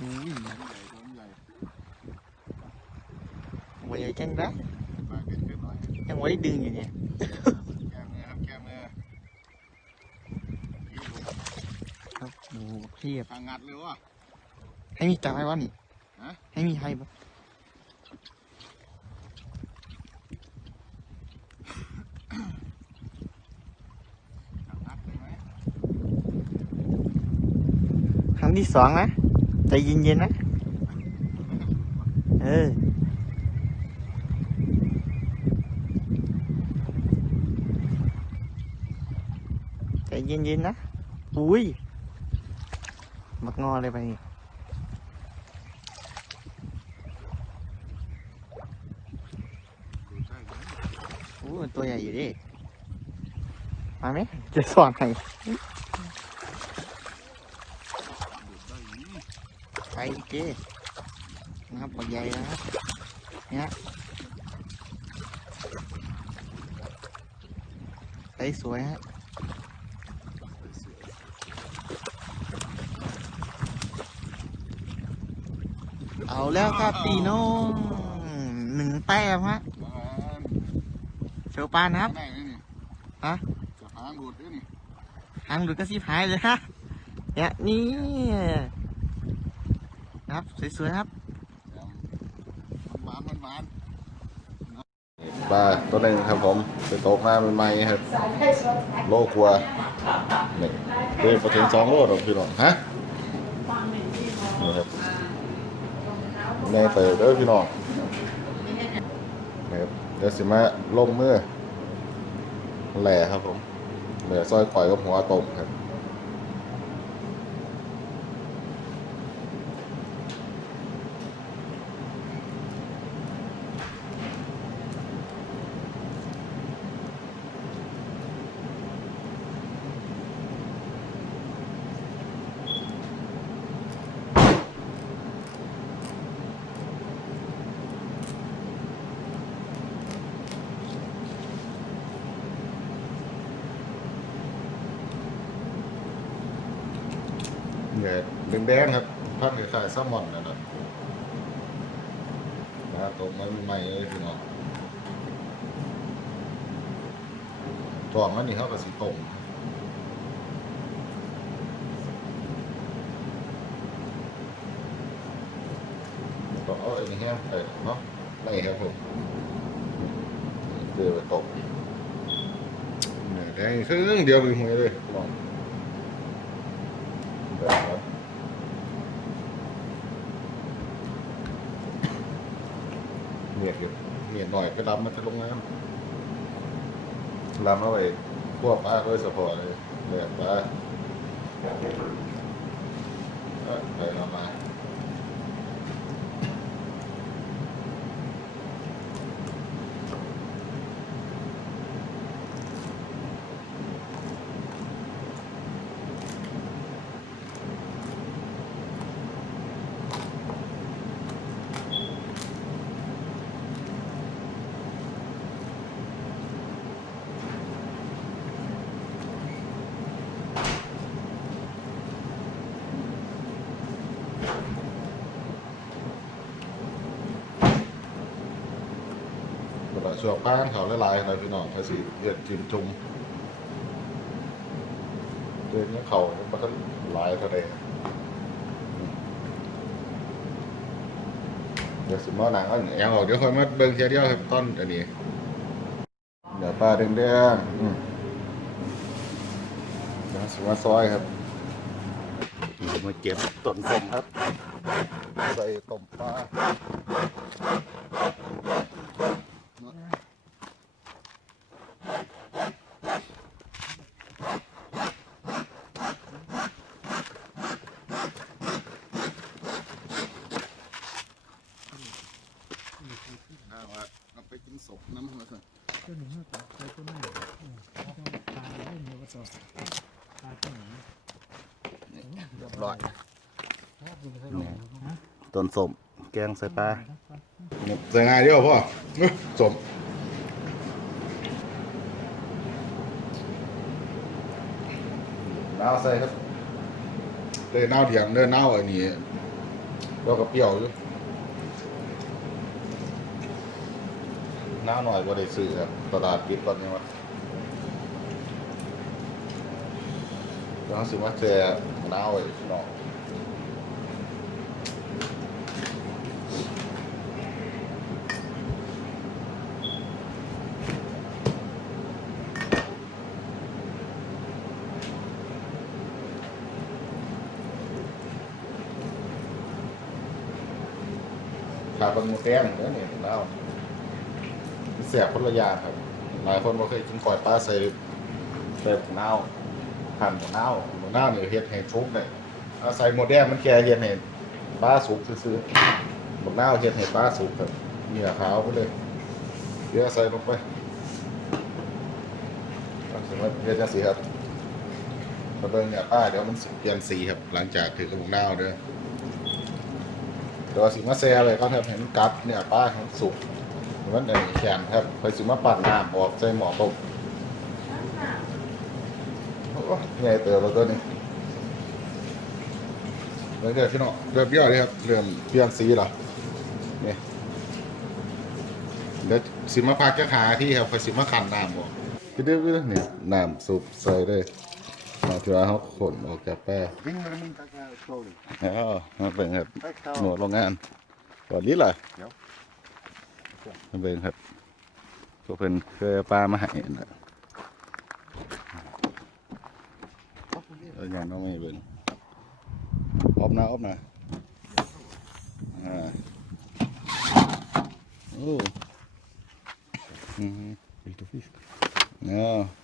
อุ้ยใหญ่ตัวใหญ่ไว้จังได้ปลาเด็ดเกินหน่อยยังไว้ดึงอยู่เนี่ยแก้มเนื้อครับแก้มเนื้อครับโอ้โหเพียบทางงัดเลยวะให้มีจ่ายวะนี่ฮะให้มีให้ปะทางงัดเลยไหมครั้งที่สองนะ ใจเย็นๆนะเออใจเย็นๆนะอุ้ยมักง ไปเจ้นะครับปลาใหญ่นะครับเนี่ยไซส์สวยฮะเอาแล้วครับพี่น้องหนึ่งแต้มฮะมาเชลปานนะครับไหนนี่ฮะจะหางดูดด้วยนี่หางหลุดก็สิบหายเลยฮะเนี่ยนี่นะ ครับ สวยๆครับหวานมันหวานปลาตัวหนึ่งครับผมไปตกมาใหม่ๆครับ โลกลัวนี่เดินไปถึงสองโลหรอกพี่น้องฮะนี่ครับในเปิดเด้อพี่น้องนี่ครับเดี๋ยวสิมาล่มมือแหล่ครับผมแหล่ซอยก่อยกับหัวต้มครับ แดงๆครับพันคล้ายๆแซลมอนนั่นนะนะครับตรงมันใหม่เลยพี่น้องตวงมันนี่เขาก็สีต้มก็เอาไอ้นี่แห้งไปเนาะไม่ครับผมเดือดตกเนี่ยแดงครึ่งเดียวเลยหวยเลยลอง แบบเมียดอยู่ เมียดหน่อยไปรับมันจะลงน้ำรับเอาไปพวกป้าด้วยสปอร์ตเลยเมียดป้าเอ้ยไปเอามา เวลาช่วงป้านเขาหลายๆอะไรพี่น้องภาษีเรียกจิ้มจุ่มเดือนนี้เขามันก็หลายเท่าใดเดี๋ยวสิมาหนังเอาแอลออกเดี๋ยวค่อยมาเบิ่งเทียเดียวครับต้นอันนี้ เดี๋ยวปลาแดงๆอืมเดี๋ยวสิมาซอยครับมาเก็บต้นส้มครับ ใส่ต้มปลาถ้าว่าเอาไปกินศพน้ำมาสิ ตัวหนึ่งมาต่อไปตัวหนึ่งอืมเอาปลาเล่นเดียวก็ต่อปลาตัวหนึ่ง เรียบร้อย ถ้าคุณเคยลองฮ นสมแกงใส่ปลาใส่ง่ายเดียวพ่ออื้อสมน้าใส่ครับเดินน้าเถียงเดินน้าวอันนี้แล้วก็เปรี้ยวอยู่น้าหน่อยก็ได้ซื้อครับตลาดปิดตอนนี้วะแล้วซื้อมาเจอน้าไว้นองหมู แต้มเนื้อเนี่ยแล้วเสียบคนละอย่างครับ หลายคนบ่เคยกินก่อยปลาใส่ใส่หมูเน่าหั่นหมูเน่าหมูเน่าเนี่ยเฮ็ดให้ชุกเนี่ยเอาใส่หมูแดงมันแค่เฮ็ดให้ปลาสุกซื่อๆหมูเน่าเฮ็ดให้ปลาสุกครับเหนี่ยขาวไปเลยเดี๋ยวใส่ลงไปเอาสมมติเฮ็ดจังซี่ครับมาเบิ่งเนี่ยป้าเดี๋ยวมันสิเปลี่ยนสีครับ หลังจากถือกระบอกเน่าเด้อ ตัวสิมาแซ่อะไรก็ครับเห็นกัดเนี่ยป้าของสุกมันเองแขนครับไปสิมาปั่นน้ำออกใส่หม้อต้มโอ้ใหญ่เติบแล้วตัวนี้เดี๋ยวเดี๋ยวพี่น้องเริ่มเปรี้ยวเลยครับเริ่มเปลี่ยนสีแล้วนี่เดี๋ยวสิมาพักแค่ขาที่ครับไปสิมาขันน้ำออกพี่เด้อพี่เด้อนี่น้ำสุปใส่เลย มาที่ว่าเขาขนออกจากแป้ง Vinger min takaa koulu. อ๋อมาเป็นครับ Tack หน่วยโรงงานก่อนนี้เลยเดี๋ยวมาเป็นครับพวกเป็นเคยเอาปลามาให้นะเอออย่างน้องไม่เป็นอบนะอบนะอ่าโอ้อืม Vill du fisk? เนาะ Special. เอามาให้อีกแล้ว Har du mycket? เอาเ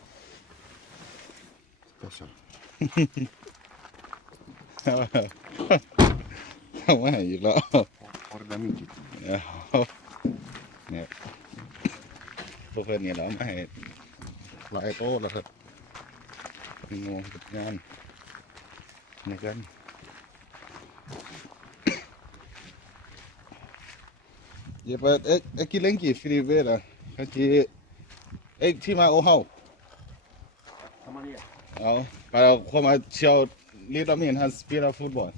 นี่ยพวกเพื่อนเนี่ยเราไม่ให้หลายโต๊ะแล้วครับมีงงกับงานในกันเดี๋ Ja, för att komma till Little Min, han spelar fotboll.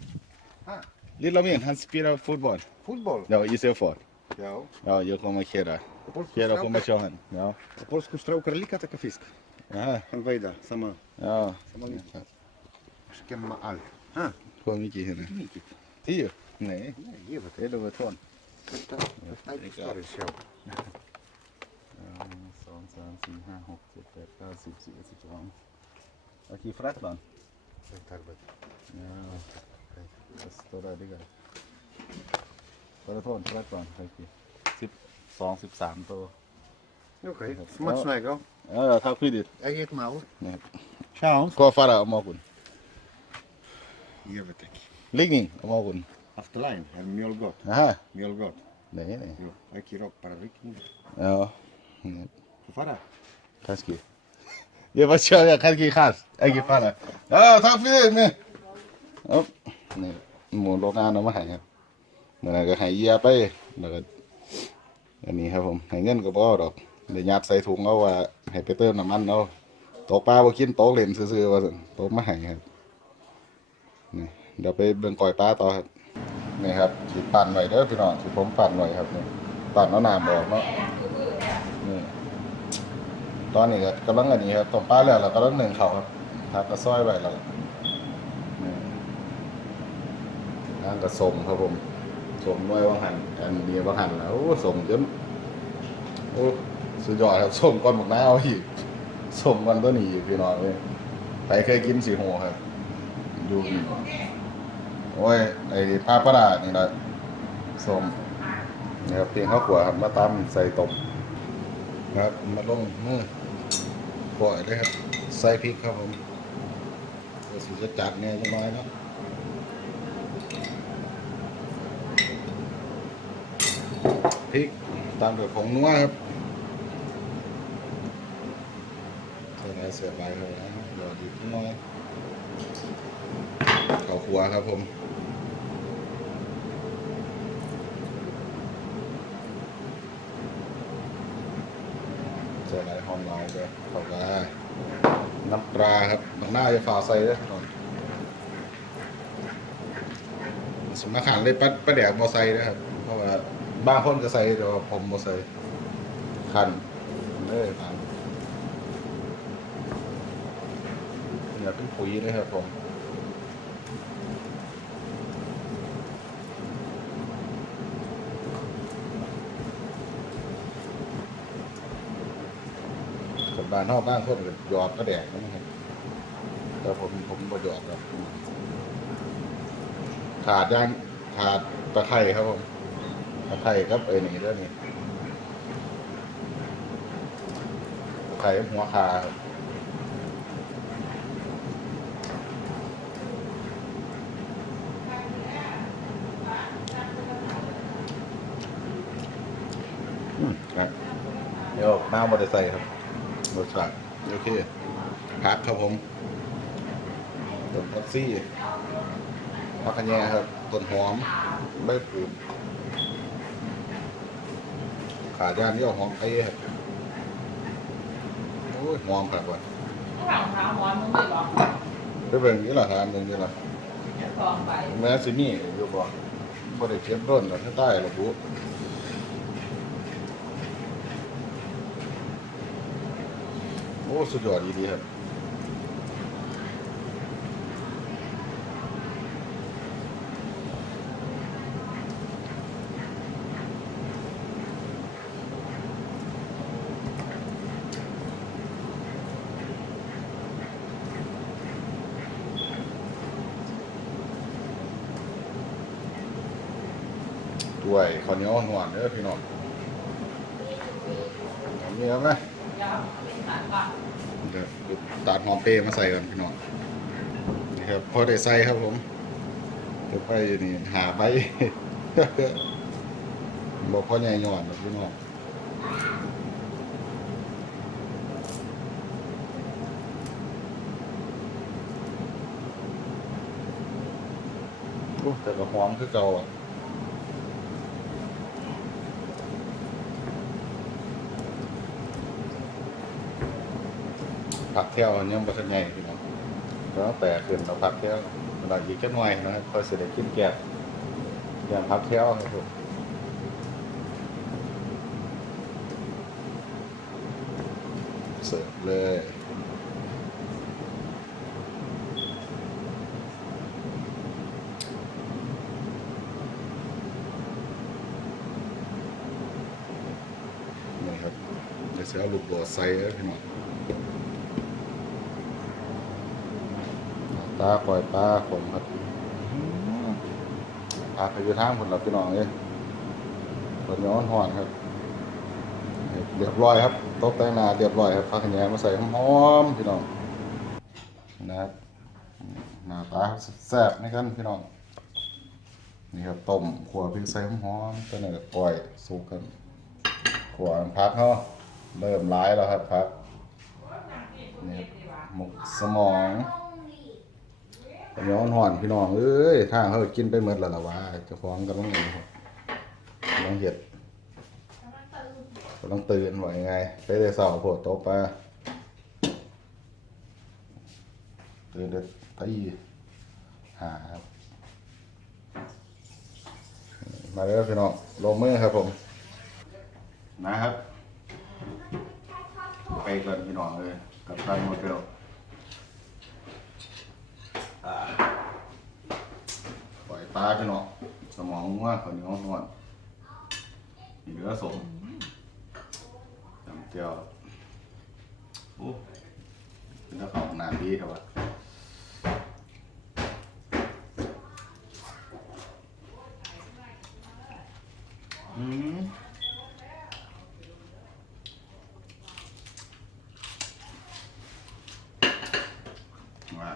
Ah. Little Min, han spelar fotboll. Fotboll? Ja, i Sävehof. Ja. Ja, jag kommer hela. Hela kommer till honom. Ja. Polsku strauker lika taka fisk. Aha. Han vejda, samma. Ja. Samma lika. Skemma all. Ha? Kom mycket henne. Mycket. Tio? Nej. Nej, det var ton. Det är det. Det är 2, 3, 4, 5, 6, 7, 8, 9, 10, 11, 12, 13, 14, 15, 16, 17, 18, 19, 20, 21, 22, 23, 24, 25, 26, 27, 28, 29, 30, 31, 32, 33, 34, 35, 36, 37, 38, 39, 40, 41, 42, 43, 44, 45, 46, 47, 48, 49, 50, 51, 52, 53, 54, 55, 56, 57, 58, 59, 60, 61, 62, 63, 64, 65, 66, 67, 68, 69, 70, 71, 72, 73, 74, 75, 76, 77, 78, 79, 80, 81, 82, 83, 84, 85, 86, 87, 88, 89, 90, 91, 92, Aqui flatland. Tagbad. Ja, det står der ด้วยกันตัวละโทษแรกก่อนครับพี่สิบสองสิบสามตัว Okej, smatsnäger. Ja, ja, tack för det. Jag gick med. Nej. Chans. Kom fara om morgon. Jag vet inte. Liggning om morgon. Afterline, eller mjölgott. Aha. é Nej, nej. Jo, jag gick upp para riktning. Ja. Nej. Få fara. Kör, jag kan inte kast. Jag kan falla. Ja, tack för det. Nej. Ja, nej. หมูโรงงานเอามาให้ครับนั่นก็ให้เยียไปแล้วก็อันนี้ครับผมให้เงินก็บ่ดอกเดี๋ยวยัดใส่ถุงเอาว่าให้ไปเติมน้ำมันเอาตกปลาบ่กินต๊ะเล่นซื่อๆว่าซั่นต๊ะมาให้ครับนี่เดี๋ยวไปเบิ่งก่อยปลาต่อครับนี่ครับสิปั่นไว้เด้อพี่น้องสิผมปั่นไว้ครับนี่ปั่นเอาน้ำออกเนาะนี่ ตอนนี้ก็กำลังอันนี้ครับต้มปลาแล้วเรากำลังหนึ่งเขาครับทักกระซอยไว้แล้วนี่นั่งกระสมครับผมสมด้วยว่างหันอันนี้ว่างหันแล้วโอ้สมจนโอ้สุดยอดครับสมก้อนหมกหน้าเอาอีกสมก้อนตัวนี้อีกพี่น้องเลยใครเคยกินสีหัวครับดูโอ้ยไอ้ปลาปลาดานี่แหละสมนี่ครับเพียงข้าวขวครับมาตำใส่ต้มครับมาลงมือ ปล่อยเลยครับ ใส่พริกครับผมก็สิจะจัดเนี่ยจังน้อยเนาะพริกตามด้วยผงนัวครับใส่ไหนเสียบไปเลยนะเดี๋ยวดีน้อยข้าวคั่วครับผม ใส่ไหนหอมหน่อยด้วยเข้าไปน้ำปลาครับน้ำหน้าจะฝ่าใส่เลยก่อนสมขันเลยปลาปลาแดกมอไซค์นะครับ เพราะว่าบางคนก็ใส่แต่ว่าผมมอไซค์ขันเลยขันเนี่ยเป็นปุ๋ยเลยครับผม คนบ้านนอกบ้านคนก็หยอดก็แดกนะครับแต่ผมผมบ่หยอดครับขาดย่างขาดตะไคร่ครับผมตะไคร่ครับไอ้นี่ด้วยนี่ตะไคร่หัวคาครับอืมครับเดี๋ยวน้ำมอเตอร์ไซค์ครับ รสชาติโอเคพักครับผมต้นแท็กซี่พักขะแยครับต้นหอมใบปลูกขาจานนี่เอาหอมไอ้ครับโอ้ยหอมครับว่ะข้างหลังเท้าหมอนมึงเลยเหรอไปเบิ่งนี่ล่ะทานหนึงนี่ล่ะเดี๋ยวกองไปแม้สิมีอยู่บ่บ่ได้เก็บร่นหรอกถ้าใต้หรอกบุ อ้สุดยอดดีๆครับด้วยข้าวเหนียวหวานเด้อพี่น้องเอามีแล้วไหมนะ เดี๋ยวตัดหอมเปรย์มาใส่ก่อนพี่น้องนี่ครับพอได้ใส่ครับผมเดี๋ยวไปนี่หาใบบอกพ่อใหญ่หย่อนพี่น้องแต่ก็หอมคือเก่าอะ ผักแก้วอันยังบ่ทันใหญ่พี่น้องก็แต่ขึ้นเราผักแก้วเวลาอีกแค่หน่อยนะครับค่อยสิได้กินแกบอย่างผักแก้วครับผมเสิร์ฟเลยนี่ครับเดี๋ยวจะเอาลูกโดดใส่แล้พี่น้อง ตาปล่อยปลาผมครับปลาไปอยู่ทางผลลัพธ์พี่น้องเลยคนย้อนหอนครับ เรียบร้อยครับโต๊ะแต่งหนาเรียบร้อยครับพักขยงมาใส่หอมๆพี่น้องนะครับหน้าตาแซ่บๆนี่กันพี่น้องนี่ครับต้มขัวพริกใส่หอมๆตัวนี้ก็ปล่อยสุกกันขัวพักเขาเริ่มร้ายแล้วครับพักนี่ครับหมกสมอง ผมย้อนหอนพี่น้องเอ้ยทางเขากินไปหมดแล้วล่ะว่าเจะฟ้าของกันต้องเงินครับกำลังเห็ดกำลังตื่นว่ายังไง ไปได้เสาโผดโต๊ะปลาตื่นเด็ดตีหาครับมาเลยพี่น้องลงมือครับผม นะครับ ไปก่อนพี่น้องเลยกับทางโมเดล ปล่อยปลาพี่น้องสมองว่าข้าวเหนียวนวลมีเนื้อสมจำเจียวโอ้เป็นตะของนานดีครับวะอืมว่า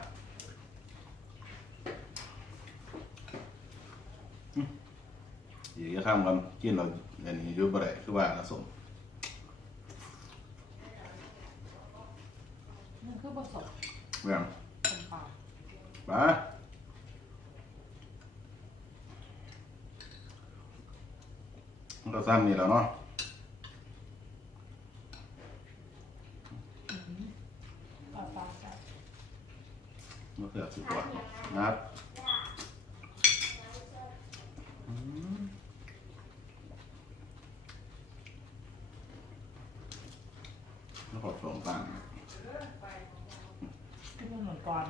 อีกจะข้าม กันกินเราอันนี้อยุบอะไรคือว่าละสมมันคือผสมเรื่องเป็นเปล่ามาเราซ้ำนี่แล้วเนาะปลาปลาใส่ มะเขือสุดกว่านะครับ อน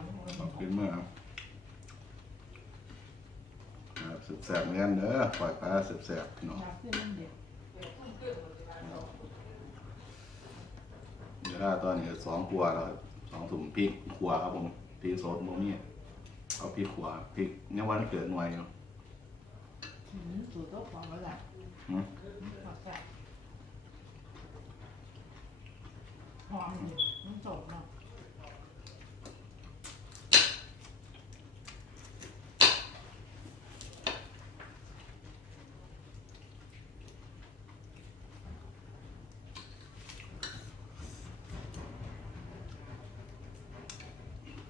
ขึ้นเมื่อครับครับสืบแสบเหมือนกันเด้อปล่อยปลาสืบแสบพี่น้องอยากขึ้นนั่นเด็กเวลาตอนนี้สองครัวแล้วครับสองถุงพริกครัวครับผมพริกสดโมมี่เอาพริกขัวพริกเนี่ยวันเกิดหน่วยอยู่หืมสูตรตัวของแล้วแหละหืมหอมแซ่บหอมอยู่มันสดเนาะ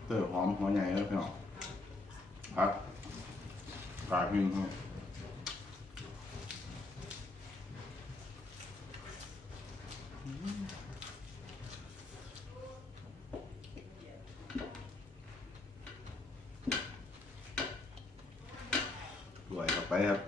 เต อร์หอมหัวใหญ่แล้วพี่น้องพักกลายเป็นครับด้วยเข้าไปครับ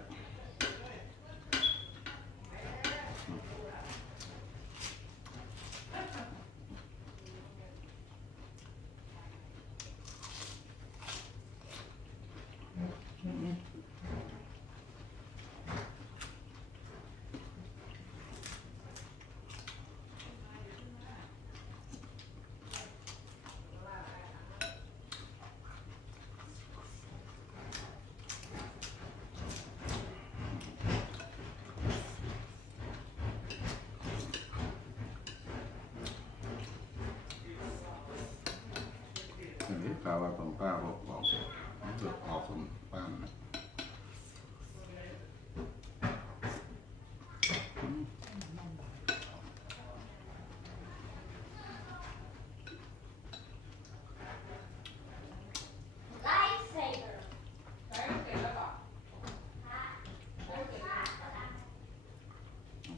อันนี้กาว่าผมป้าบอกบอกเสร็จเกิดออกผมป้านะ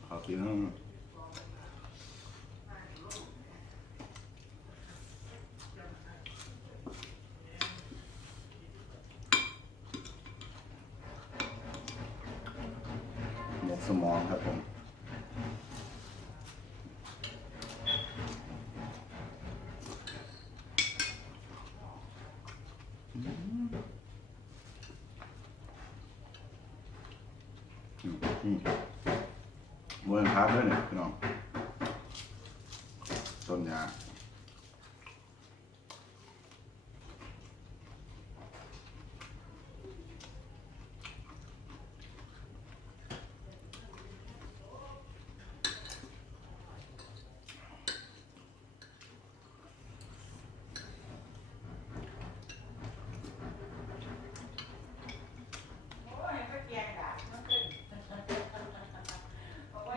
ขอกินแล้วหมก สมองครับผมอืมอืมมวยพับด้วยเนี่ยพี่น้องต้นยา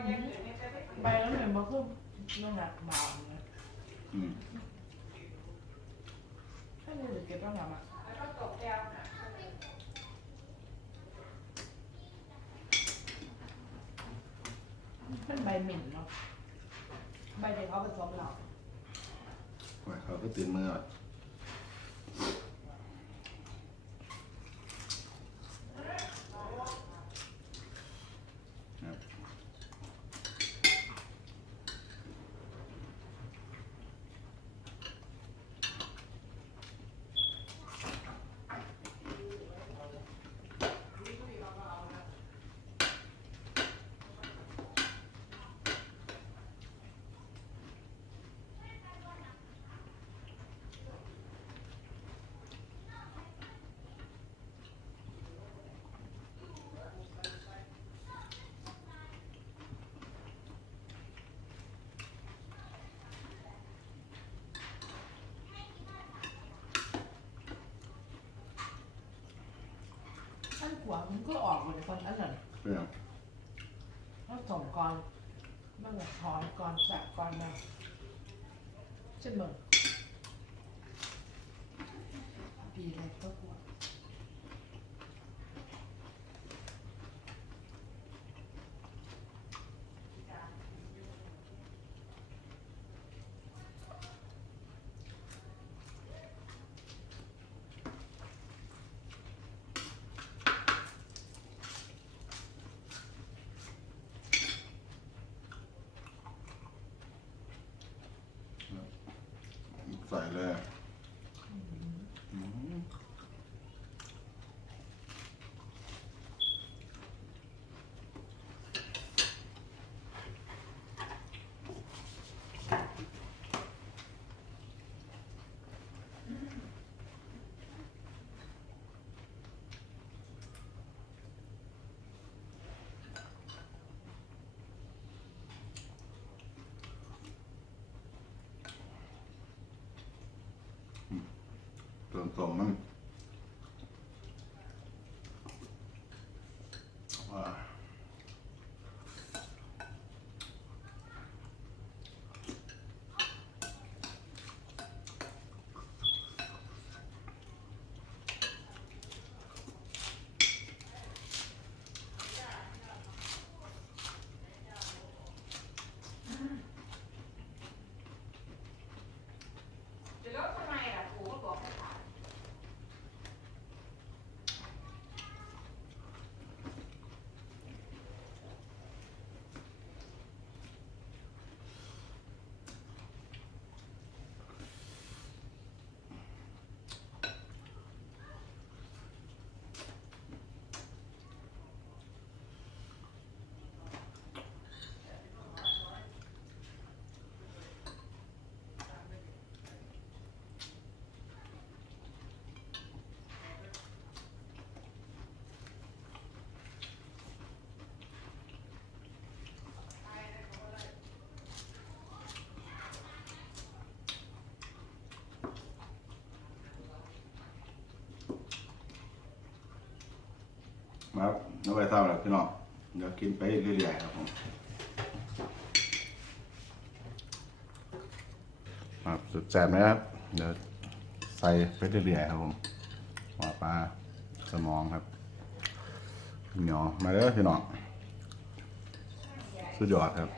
嗯ใบแล้วเหมือนมะขึ้ นนั่นแหละเบาเลยอืมให้เลยเก็บต้องทำอะเป็นใบหมิ่นเนาะ ใบเด็กเขาผสมเราไว้เขาก็ตื่นมือก่อน วามันก็ออกเหมือนคนอันนั้นเรื่องถ้าส่งก่อนมันจะถอนก่อนแสบก่อนมาเช่นเมืองปีอะไรก็กลัว ใส่เลย อืม สมมันอ่า มา ครับน้องไปเท่าแล้วพี่น้องเดี๋ยวกินไปเรื่อยๆครับผมครับสุดแจ่มนะครับเดี๋ยวใส่ไปเรื่อยๆครับผมหัวปลาสมองครับเหนียวมาเด้อพี่น้องสุดยอดครับ